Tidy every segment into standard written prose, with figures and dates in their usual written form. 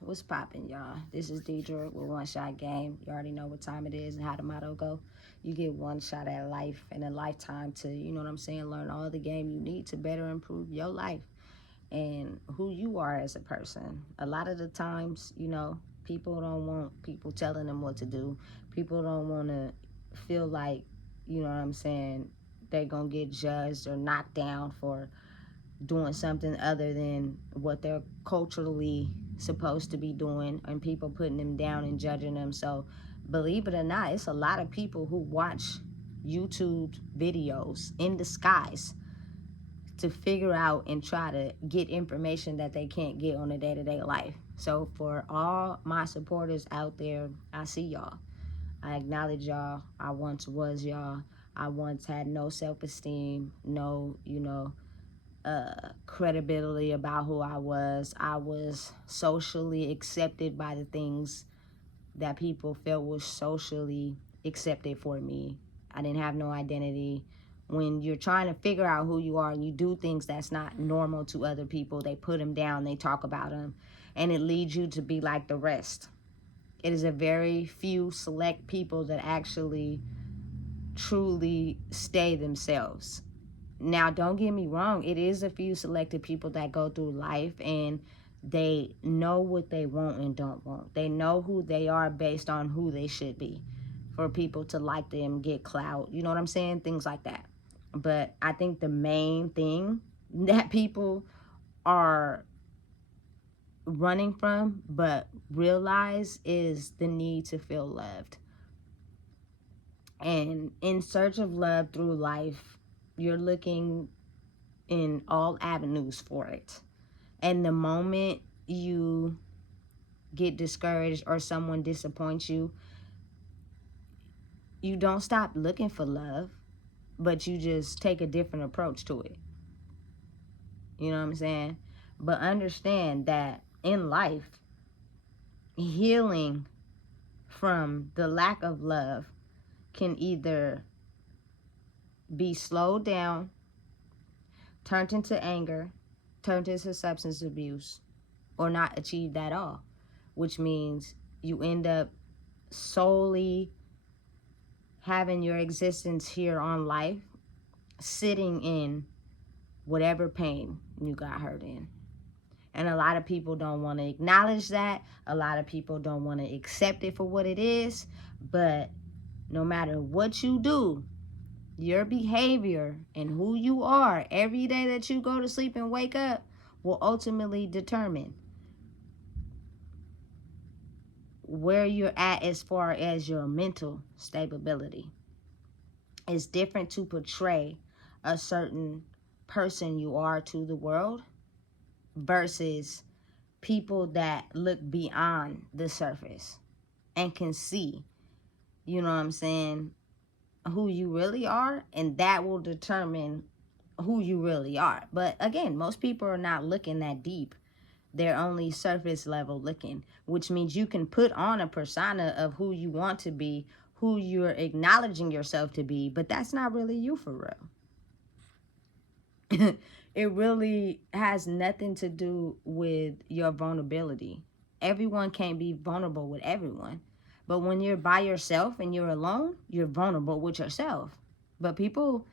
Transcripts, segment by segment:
What's poppin', y'all? This is Deidre with One Shot Game. You already know what time it is and how the motto go. You get one shot at life and a lifetime to, you know what I'm saying, learn all the game you need to better improve your life and who you are as a person. A lot of the times, people don't want people telling them what to do. People don't want to feel like, you know what I'm saying, they're going to get judged or knocked down for doing something other than what they're culturally supposed to be doing, and people putting them down and judging them. So believe it or not, it's a lot of people who watch YouTube videos in disguise to figure out and try to get information that they can't get on a day-to-day life. So for all my supporters out there, I see y'all. I acknowledge y'all. I once was y'all. I once had no self-esteem, no, credibility about who I was. I was socially accepted by the things that people felt was socially accepted for me. I didn't have no identity. When you're trying to figure out who you are and you do things that's not normal to other people, they put them down, they talk about them, and it leads you to be like the rest. It is a very few select people that actually truly stay themselves. Now, don't get me wrong, it is a few selected people that go through life and they know what they want and don't want. They know who they are based on who they should be for people to like them, get clout, you know what I'm saying? Things like that. But I think the main thing that people are running from but realize is the need to feel loved. And in search of love through life, you're looking in all avenues for it. And the moment you get discouraged or someone disappoints you, you don't stop looking for love, but you just take a different approach to it. You know what I'm saying? But understand that in life, healing from the lack of love can either be slowed down, turned into anger, turned into substance abuse, or not achieved at all, which means you end up solely having your existence here on life sitting in whatever pain you got hurt in. And a lot of people don't want to acknowledge that. A lot of people don't want to accept it for what it is. But no matter what you do, your behavior and who you are every day that you go to sleep and wake up will ultimately determine where you're at as far as your mental stability. It's different to portray a certain person you are to the world versus people that look beyond the surface and can see, you know what I'm saying, who you really are, and that will determine who you really are. But again, most people are not looking that deep. They're only surface level looking, which means you can put on a persona of who you want to be, who you're acknowledging yourself to be, but that's not really you for real. It really has nothing to do with your vulnerability. Everyone can't be vulnerable with everyone. But when you're by yourself and you're alone, you're vulnerable with yourself. But people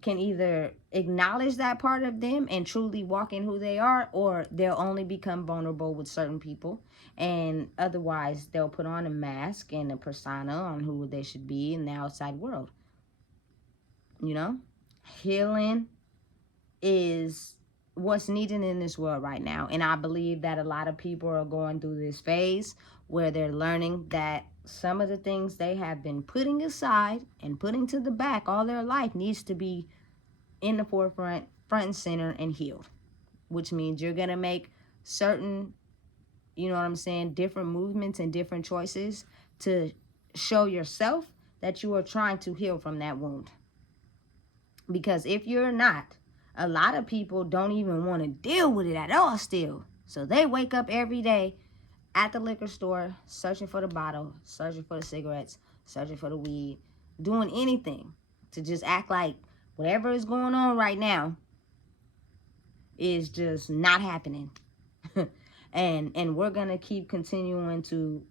can either acknowledge that part of them and truly walk in who they are, or they'll only become vulnerable with certain people. And otherwise, they'll put on a mask and a persona on who they should be in the outside world. You know? Healing is what's needed in this world right now. And I believe that a lot of people are going through this phase where they're learning that some of the things they have been putting aside and putting to the back all their life needs to be in the forefront, front and center, and healed. Which means you're going to make certain, you know what I'm saying, different movements and different choices to show yourself that you are trying to heal from that wound. Because if you're not, a lot of people don't even want to deal with it at all still. So they wake up every day at the liquor store, searching for the bottle, searching for the cigarettes, searching for the weed, doing anything to just act like whatever is going on right now is just not happening. And we're going to keep continuing to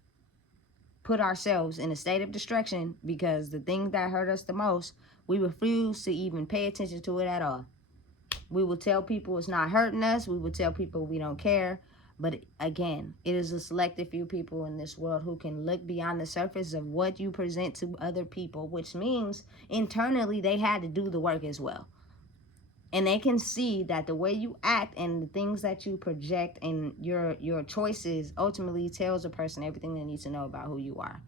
put ourselves in a state of destruction because the things that hurt us the most, we refuse to even pay attention to it at all. We will tell people it's not hurting us. We will tell people we don't care. But again, it is a selective few people in this world who can look beyond the surface of what you present to other people, which means internally they had to do the work as well. And they can see that the way you act and the things that you project and your choices ultimately tells a person everything they need to know about who you are.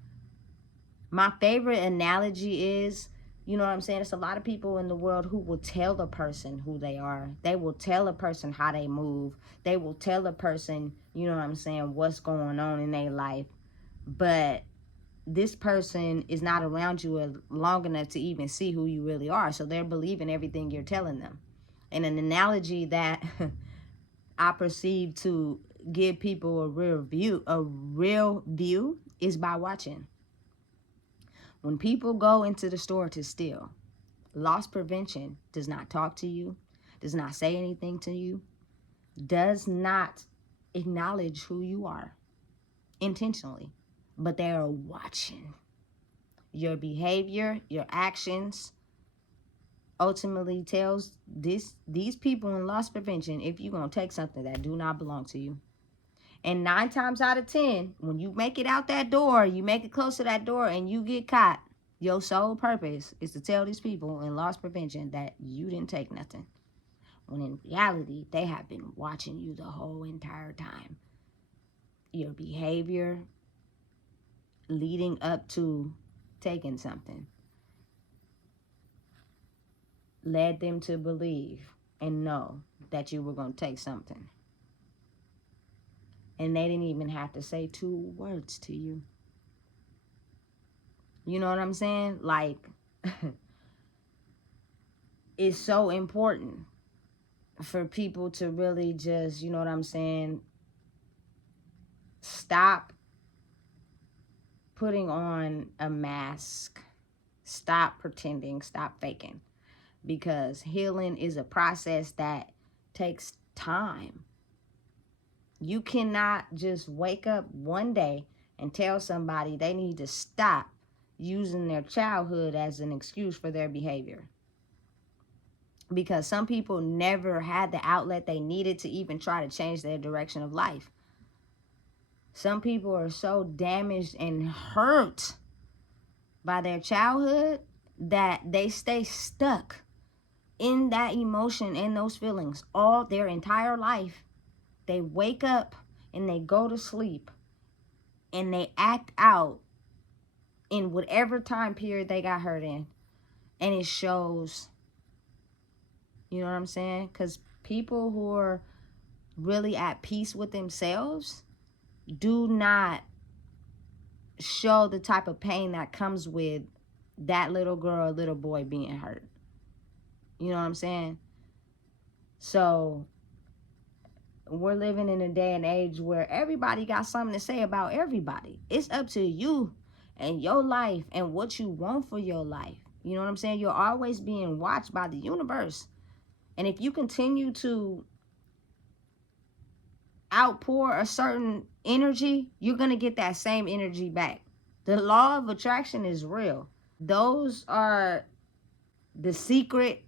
My favorite analogy is, you know what I'm saying? It's a lot of people in the world who will tell a person who they are. They will tell a person how they move. They will tell a person, you know what I'm saying, what's going on in their life. But this person is not around you long enough to even see who you really are. So they're believing everything you're telling them. And an analogy that I perceive to give people a real view is by watching. When people go into the store to steal, loss prevention does not talk to you, does not say anything to you, does not acknowledge who you are intentionally, but they are watching your behavior, your actions. Ultimately tells these people in loss prevention if you're going to take something that do not belong to you. And 9 times out of 10, when you make it out that door, you make it close to that door and you get caught, your sole purpose is to tell these people in loss prevention that you didn't take nothing. When in reality, they have been watching you the whole entire time. Your behavior leading up to taking something led them to believe and know that you were going to take something. And they didn't even have to say 2 words to you. You know what I'm saying? Like, it's so important for people to really just, you know what I'm saying, stop putting on a mask. Stop pretending. Stop faking. Because healing is a process that takes time. You cannot just wake up one day and tell somebody they need to stop using their childhood as an excuse for their behavior. Because some people never had the outlet they needed to even try to change their direction of life. Some people are so damaged and hurt by their childhood that they stay stuck in that emotion and those feelings all their entire life. They wake up and they go to sleep and they act out in whatever time period they got hurt in. And it shows, you know what I'm saying? Because people who are really at peace with themselves do not show the type of pain that comes with that little girl or little boy being hurt. You know what I'm saying? So we're living in a day and age where everybody got something to say about everybody. It's up to you and your life and what you want for your life. You know what I'm saying? You're always being watched by the universe. And if you continue to outpour a certain energy, you're going to get that same energy back. The law of attraction is real. Those are the secret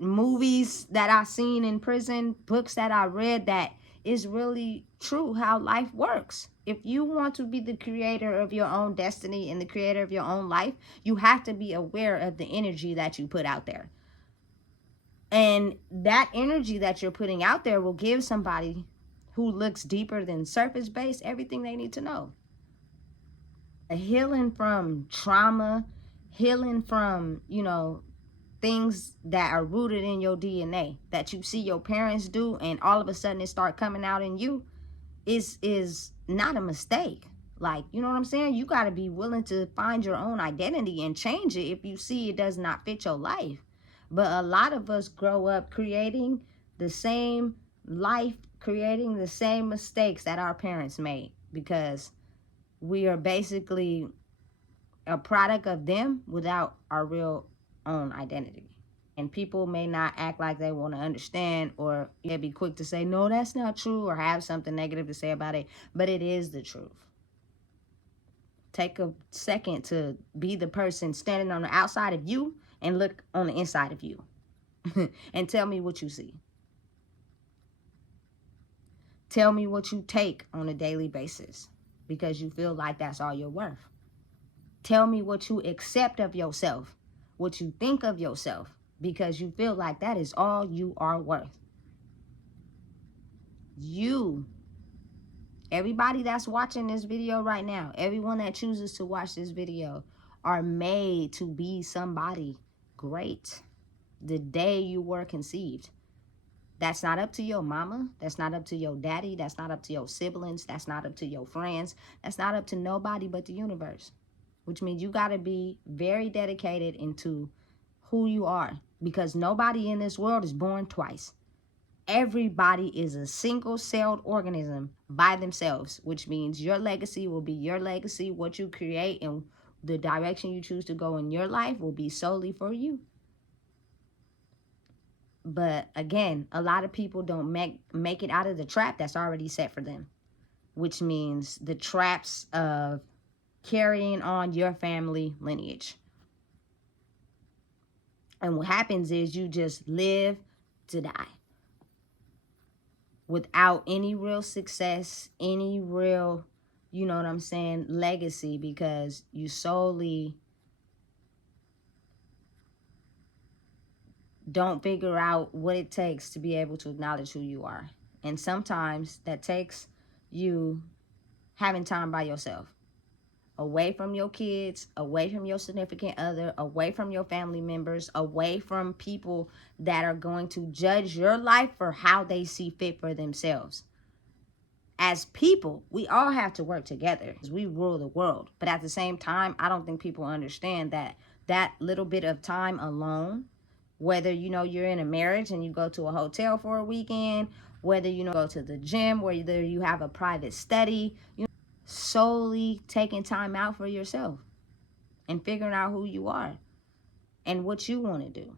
movies that I seen in prison, books that I read, that is really true how life works. If you want to be the creator of your own destiny and the creator of your own life, you have to be aware of the energy that you put out there. And that energy that you're putting out there will give somebody who looks deeper than surface based everything they need to know. Healing from trauma, healing from, things that are rooted in your DNA that you see your parents do and all of a sudden it start coming out in you is not a mistake. Like, you know what I'm saying? You got to be willing to find your own identity and change it if you see it does not fit your life. But a lot of us grow up creating the same life, creating the same mistakes that our parents made because we are basically a product of them without our real own identity. And people may not act like they want to understand, or they'll be quick to say, no, that's not true, or have something negative to say about it. But it is the truth. Take a second to be the person standing on the outside of you and look on the inside of you and tell me what you see. Tell me what you take on a daily basis because you feel like that's all you're worth. Tell me what you accept of yourself, what you think of yourself, because you feel like that is all you are worth. You, everybody that's watching this video right now, everyone that chooses to watch this video, are made to be somebody great the day you were conceived. That's not up to your mama. That's not up to your daddy. That's not up to your siblings. That's not up to your friends. That's not up to nobody but the universe. Which means you got to be very dedicated into who you are, because nobody in this world is born twice. Everybody is a single-celled organism by themselves, which means your legacy will be your legacy. What you create and the direction you choose to go in your life will be solely for you. But again, a lot of people don't make it out of the trap that's already set for them, which means the traps of carrying on your family lineage. And what happens is you just live to die without any real success, any real, you know what I'm saying, legacy, because you solely don't figure out what it takes to be able to acknowledge who you are. And sometimes that takes you having time by yourself, away from your kids, away from your significant other, away from your family members, away from people that are going to judge your life for how they see fit for themselves. As people, we all have to work together because we rule the world. But at the same time, I don't think people understand that that little bit of time alone, whether, you know, you're in a marriage and you go to a hotel for a weekend, whether you go to the gym, whether you have a private study, you know, solely taking time out for yourself and figuring out who you are and what you want to do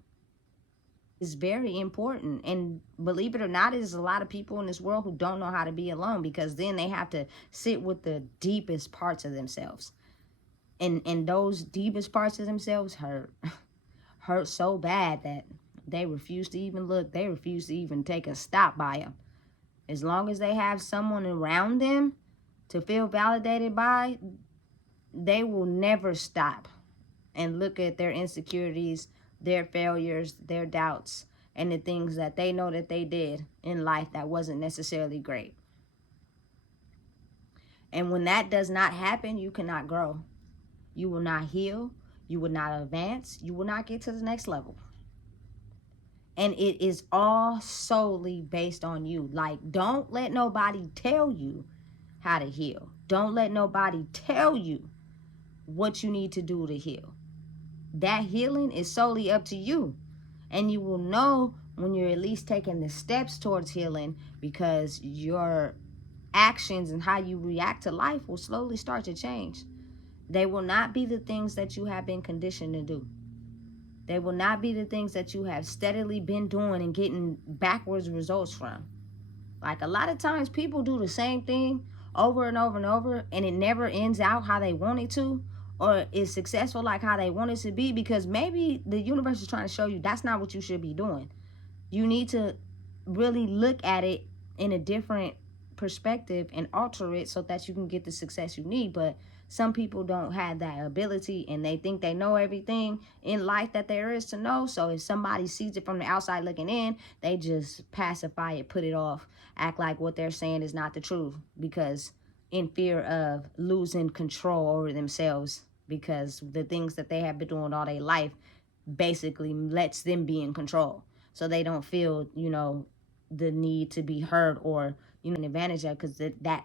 is very important. And believe it or not, there's a lot of people in this world who don't know how to be alone, because then they have to sit with the deepest parts of themselves. And those deepest parts of themselves hurt so bad that they refuse to even look. They refuse to even take a stop by them. As long as they have someone around them to feel validated by, they will never stop and look at their insecurities, their failures, their doubts, and the things that they know that they did in life that wasn't necessarily great. And when that does not happen, you cannot grow. You will not heal. You will not advance. You will not get to the next level. And it is all solely based on you. Like, don't let nobody tell you how to heal. Don't let nobody tell you what you need to do to heal. That healing is solely up to you. And you will know when you're at least taking the steps towards healing, because your actions and how you react to life will slowly start to change. They will not be the things that you have been conditioned to do. They will not be the things that you have steadily been doing and getting backwards results from. Like, a lot of times people do the same thing over and over and over, and it never ends out how they want it to, or is successful like how they want it to be, because maybe the universe is trying to show you that's not what you should be doing. You need to really look at it in a different perspective and alter it so that you can get the success you need. But some people don't have that ability, and they think they know everything in life that there is to know. So if somebody sees it from the outside looking in, they just pacify it, put it off, act like what they're saying is not the truth, because in fear of losing control over themselves, because the things that they have been doing all their life basically lets them be in control. So they don't feel, you know, the need to be hurt or, you know, an advantage of, because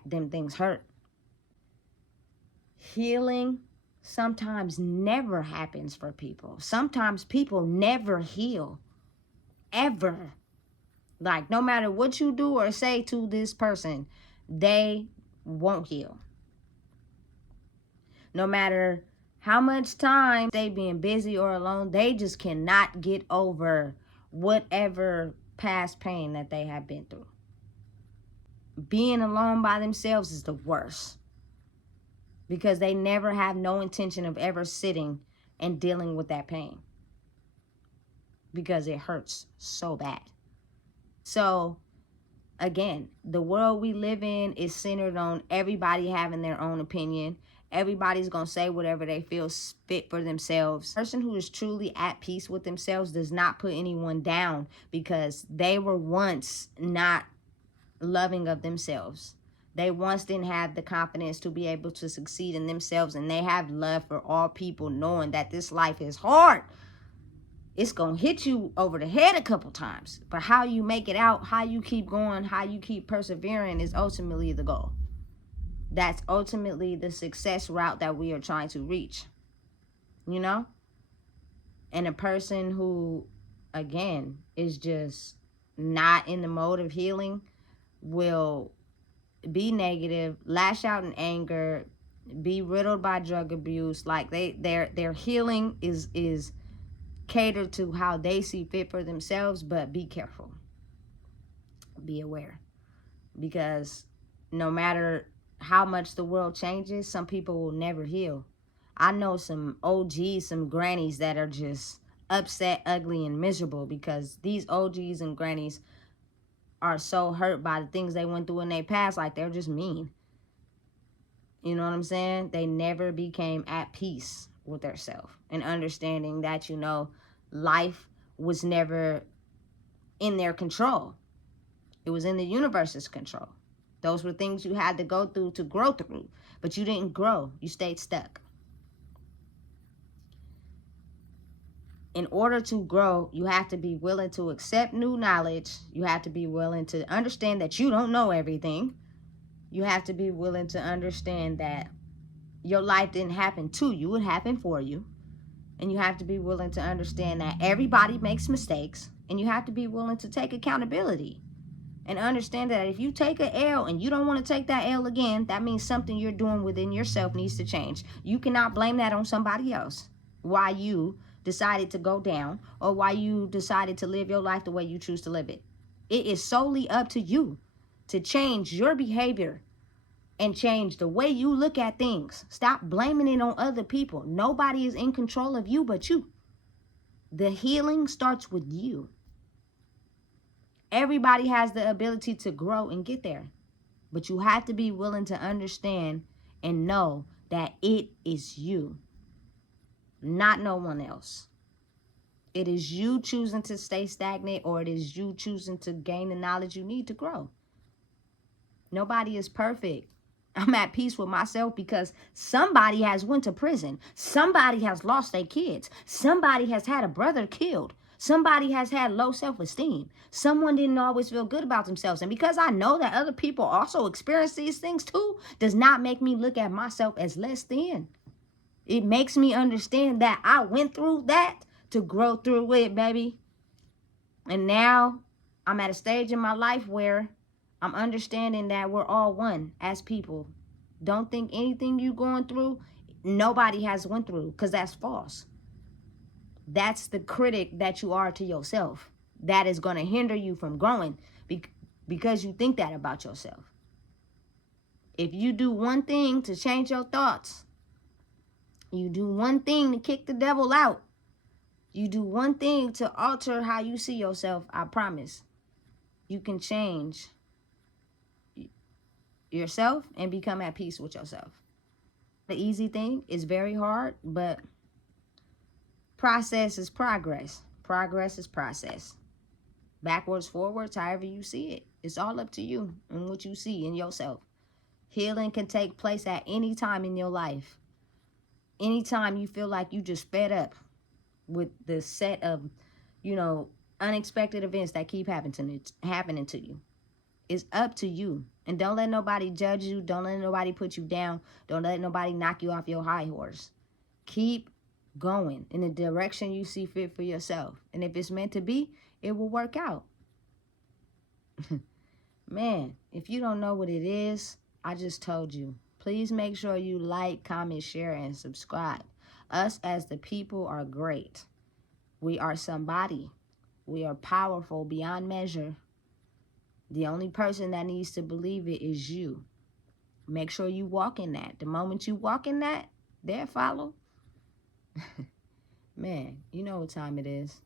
them things hurt. Healing sometimes never happens for people. Sometimes people never heal, ever. Like, no matter what you do or say to this person, they won't heal. No matter How much time they being busy or alone, they just cannot get over whatever past pain that they have been through. Being alone by themselves is the worst, because they never have no intention of ever sitting and dealing with that pain, because it hurts so bad. So again, the world we live in is centered on everybody having their own opinion. Everybody's going to say whatever they feel fit for themselves. A person who is truly at peace with themselves does not put anyone down because they were once not loving of themselves. They once didn't have the confidence to be able to succeed in themselves, and they have love for all people, knowing that this life is hard. It's going to hit you over the head a couple times. But how you make it out, how you keep going, how you keep persevering is ultimately the goal. That's ultimately the success route that we are trying to reach. You know? And a person who, again, is just not in the mode of healing will be negative, lash out in anger, be riddled by drug abuse. Like their healing is cater to how they see fit for themselves. But be careful, be aware, because no matter how much the world changes, some people will never heal. I know some OGs, some grannies that are just upset, ugly, and miserable because these OGs and grannies are so hurt by the things they went through in their past. Like, they're just mean. You know what I'm saying? They never became at peace with themselves and understanding that, you know, life was never in their control. It was in the universe's control. Those were things you had to go through to grow through. But you didn't grow. You stayed stuck. In order to grow, you have to be willing to accept new knowledge. You have to be willing to understand that you don't know everything. You have to be willing to understand that your life didn't happen to you. It happened for you. And you have to be willing to understand that everybody makes mistakes. And you have to be willing to take accountability. And understand that if you take an L and you don't want to take that L again, that means something you're doing within yourself needs to change. You cannot blame that on somebody else. Why you decided to go down, or why you decided to live your life the way you choose to live it. It is solely up to you to change your behavior and change the way you look at things. Stop blaming it on other people. Nobody is in control of you but you. The healing starts with you. Everybody has the ability to grow and get there. But you have to be willing to understand and know that it is you, not no one else. It is you choosing to stay stagnant, or it is you choosing to gain the knowledge you need to grow. Nobody is perfect. I'm at peace with myself because somebody has went to prison. Somebody has lost their kids. Somebody has had a brother killed. Somebody has had low self-esteem. Someone didn't always feel good about themselves. And because I know that other people also experience these things too, does not make me look at myself as less than. It makes me understand that I went through that to grow through it, baby. And now I'm at a stage in my life where I'm understanding that we're all one as people. Don't think anything you're going through, nobody has went through, because that's false. That's the critic that you are to yourself. That is going to hinder you from growing because you think that about yourself. If you do one thing to change your thoughts, you do one thing to kick the devil out, you do one thing to alter how you see yourself, I promise, you can change yourself and become at peace with yourself. The easy thing is very hard, but process is progress. Progress is process. Backwards, forwards, however you see it. It's all up to you and what you see in yourself. Healing can take place at any time in your life. Anytime you feel like you just fed up with the set of, unexpected events that keep happening to you. It's up to you. And don't let nobody judge you. Don't let nobody put you down. Don't let nobody knock you off your high horse. Keep going in the direction you see fit for yourself. And if it's meant to be, it will work out. Man, if you don't know what it is, I just told you. Please make sure you like, comment, share, and subscribe. Us as the people are great. We are somebody. We are powerful beyond measure. The only person that needs to believe it is you. Make sure you walk in that. The moment you walk in that, there follow. Man, you know what time it is.